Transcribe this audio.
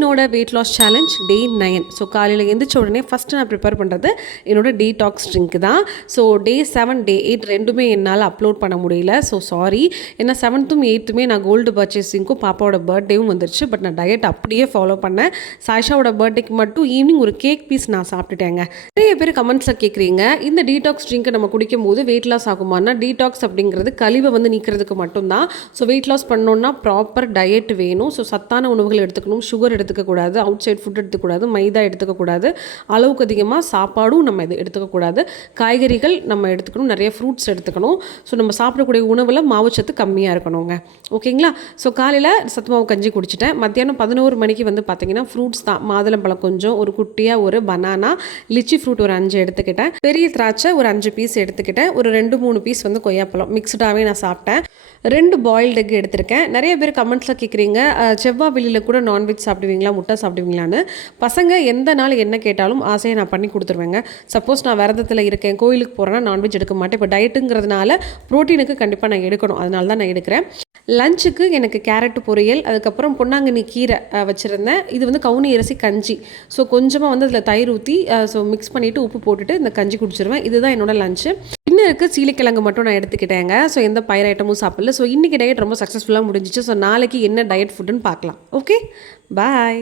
என்னோட weight loss challenge day 9. So காலையில் எழுந்திரிச்ச உடனே ஃபஸ்ட்டு நான் ப்ரிப்பேர் பண்ணுறது என்னோட டீடாக்ஸ் ட்ரிங்க் தான். ஸோ டே 7 டே 8 ரெண்டுமே என்னால் அப்லோட் பண்ண முடியல. So sorry. ஏன்னா 7th 8th நான் கோல்டு பர்ச்சேசிங்க்கும் பாப்பாவோட பர்த்டேவும் வந்துருச்சு. பட் நான் டயட் அப்படியே ஃபாலோ பண்ணேன். சாய்ஷாவோட பர்த்டேக்கு மட்டும் ஈவினிங் ஒரு கேக் பீஸ் நான் சாப்பிட்டுட்டேங்க. நிறைய பேர் கமெண்ட்ஸில் கேட்குறீங்க, இந்த டீடாக்ஸ் ட்ரிங்க்கை நம்ம குடிக்கும் போது வெயிட் லாஸ் ஆகுமானா? டீடாக்ஸ் அப்படிங்கிறது கழிவை வந்து நீக்கிறதுக்கு மட்டும்தான். ஸோ வெயிட் லாஸ் பண்ணோன்னா ப்ராப்பர் டயட் வேணும். ஸோ சத்தான உணவுகள் எடுத்துக்கணும், சுகர் எடுத்துக்கக்கூடாது, அவுட் சைட் ஃபுட் எடுத்துக்கூடாது, மைதா எடுத்துக்கக்கூடாது, அளவுக்கு அதிகமாக சாப்பாடும் நம்ம இது எடுத்துக்கக்கூடாது, காய்கறிகள் நம்ம எடுத்துக்கணும், நிறைய ஃப்ரூட்ஸ் எடுத்துக்கணும். ஸோ நம்ம சாப்பிடக்கூடிய உணவில் மாவுச்சத்து கம்மியாக இருக்கணுங்க. ஓகேங்களா? ஸோ காலையில் சத்துமாவு கஞ்சி குடிச்சிட்டேன். மத்தியானம் 11 மணிக்கு வந்து பார்த்திங்கன்னா ஃப்ரூட்ஸ் தான். மாதுளம்பழம் கொஞ்சம், ஒரு குட்டியாக ஒரு பனானா, லிச்சி ஃப்ரூட் ஒரு 5 எடுத்துக்கிட்டேன், பெரிய திராட்சை ஒரு 5 பீஸ் எடுத்துக்கிட்டேன், ஒரு 2-3 பீஸ் வந்து கொய்யாப்பழம் மிக்ஸ்டாகவே நான் சாப்பிட்டேன். 2 பாயில்டு எக் எடுத்திருக்கேன். நிறைய பேர் கமெண்ட்ஸில் கேட்குறீங்க, செவ்வாய் வெளியில் கூட நான்வெஜ் சாப்பிடுவீங்களா, முட்டை சாப்பிடுவீங்களான்னு. பசங்க எந்த நாள் என்ன கேட்டாலும் ஆசையை நான் பண்ணி கொடுத்துருவேங்க. சப்போஸ் நான் விரதத்தில் இருக்கேன், கோயிலுக்கு போகிறேன்னா நான்வெஜ் எடுக்க மாட்டேன். இப்போ டயட்டுங்கிறதுனால ப்ரோட்டீனுக்கு கண்டிப்பாக நான் எடுக்கணும், அதனால தான் நான் எடுக்கிறேன். லஞ்சுக்கு எனக்கு கேரட் பொரியல், அதுக்கப்புறம் பொன்னாங்கண்ணி கீரை வச்சுருந்தேன். இது வந்து கவுனி அரிசி கஞ்சி. ஸோ கொஞ்சமாக வந்து அதில் தயிர் ஊற்றி மிக்ஸ் பண்ணிவிட்டு உப்பு போட்டுட்டு இந்த கஞ்சி குடிச்சிருவேன். இதுதான் என்னோட லஞ்சு. இன்னருக்கு சீலிக்கிழங்கு மட்டும் நான் எடுத்துக்கிட்டேங்க. ஸோ எந்த பயிர் ஐட்டமும் சாப்பிடல. ஸோ இன்றைக்கி டயட் ரொம்ப சக்ஸஸ்ஃபுல்லாக முடிஞ்சிச்சு. ஸோ நாளைக்கு என்ன டயட் ஃபுட்டுன்னு பார்க்கலாம். ஓகே, பாய்.